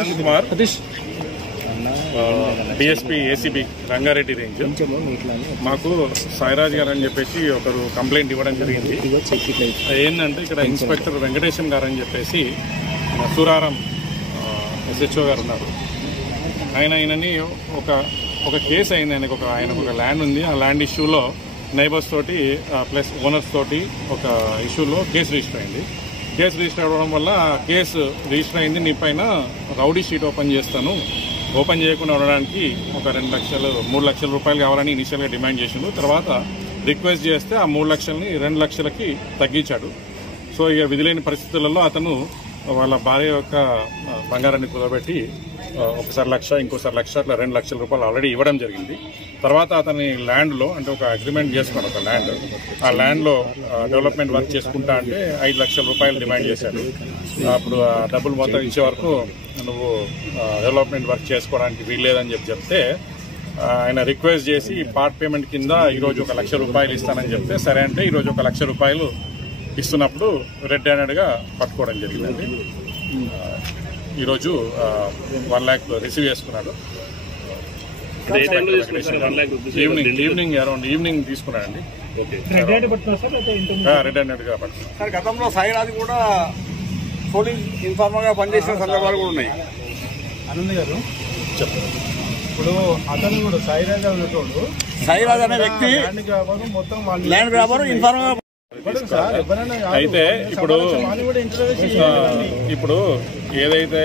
Anand Kumar DSP ACB Rangareddy range. మాకు సాయిరాజ్ గారు అని చెప్పేసి ఒకరు కంప్లైంట్ ఇవ్వడం జరిగింది. ఏంటంటే ఇక్కడ ఇన్స్పెక్టర్ వెంకటేశం గారు అని చెప్పేసి సూరారం SHO గారు ఉన్నారు. ఆయనని ఒక కేసు అయింది. ఆయనకు ఒక ల్యాండ్ ఉంది. ఆ ల్యాండ్ ఇష్యూలో నైబర్స్ తోటి ప్లస్ ఓనర్స్ తోటి ఒక ఇష్యూలో కేసు రిజిస్టర్ అయింది. కేసు రిజిస్టర్ అవ్వడం వల్ల కేసు రిజిస్టర్ అయింది. నీ పైన రౌడీ షీట్ ఓపెన్ చేయకుండా ఉండడానికి ఒక 2 లక్షలు 3 లక్షల రూపాయలు కావాలని ఇనిషియల్గా డిమాండ్ చేసిండు. తర్వాత రిక్వెస్ట్ చేస్తే ఆ 3 లక్షలని 2 లక్షలకి తగ్గించాడు. సో ఇక విధిలేని పరిస్థితులలో అతను వాళ్ళ భార్య యొక్క బంగారాన్ని కుదబెట్టి ఒకసారి 1 లక్ష ఇంకోసారి 1 లక్ష అట్లా 2 లక్షల రూపాయలు ఆల్రెడీ ఇవ్వడం జరిగింది. తర్వాత అతని ల్యాండ్లో అంటే ఒక అగ్రిమెంట్ చేసుకున్నాడు. ఒక ల్యాండ్, ఆ ల్యాండ్లో డెవలప్మెంట్ వర్క్ చేసుకుంటా అంటే 5 లక్షల రూపాయలు డిమాండ్ చేశాడు. అప్పుడు ఆ డబ్బులు మొత్తం ఇచ్చే వరకు నువ్వు డెవలప్మెంట్ వర్క్ చేసుకోవడానికి వీల్లేదని చెప్తే ఆయన రిక్వెస్ట్ చేసి పార్ట్ పేమెంట్ కింద ఈరోజు 1 లక్ష రూపాయలు ఇస్తానని చెప్తే సరే అంటే ఈరోజు 1 లక్ష రూపాయలు ఇస్తున్నప్పుడు రెడ్ హ్యాండెడ్గా పట్టుకోవడం జరిగిందండి. ఈరోజు 1 లాక్ రిసీవ్ చేసుకున్నాడు. ఈవినింగ్ అరౌండ్ ఈవినింగ్ తీసుకున్నాడండి. రెడ్ హ్యాండెడ్గా పట్టుకున్నాడు. గతంలో సాయిరాజ్ కూడా పోలీస్ ఇన్ఫార్మర్ గా పనిచేసిన సందర్భాలు కూడా ఉన్నాయి. ఆనంద్ గారు చెప్పండి. ఇప్పుడు అతను కూడా సాయిరాజ్ అనే వ్యక్తి ల్యాండ్ గ్రాబర్ ఇన్ఫార్మర్. అయితే ఇప్పుడు ఏదైతే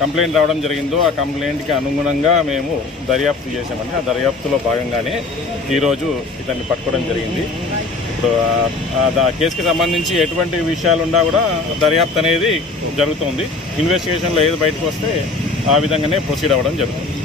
కంప్లైంట్ రావడం జరిగిందో ఆ కంప్లైంట్కి అనుగుణంగా మేము దర్యాప్తు చేసామండి. ఆ దర్యాప్తులో భాగంగానే ఈరోజు ఇతన్ని పట్టుకోవడం జరిగింది. ఇప్పుడు ఆ కేసుకి సంబంధించి ఎటువంటి విషయాలు ఉన్నా కూడా దర్యాప్తు అనేది జరుగుతుంది. ఇన్వెస్టిగేషన్లో ఏది బయటకు వస్తే ఆ విధంగానే ప్రొసీడ్ అవ్వడం జరుగుతుంది.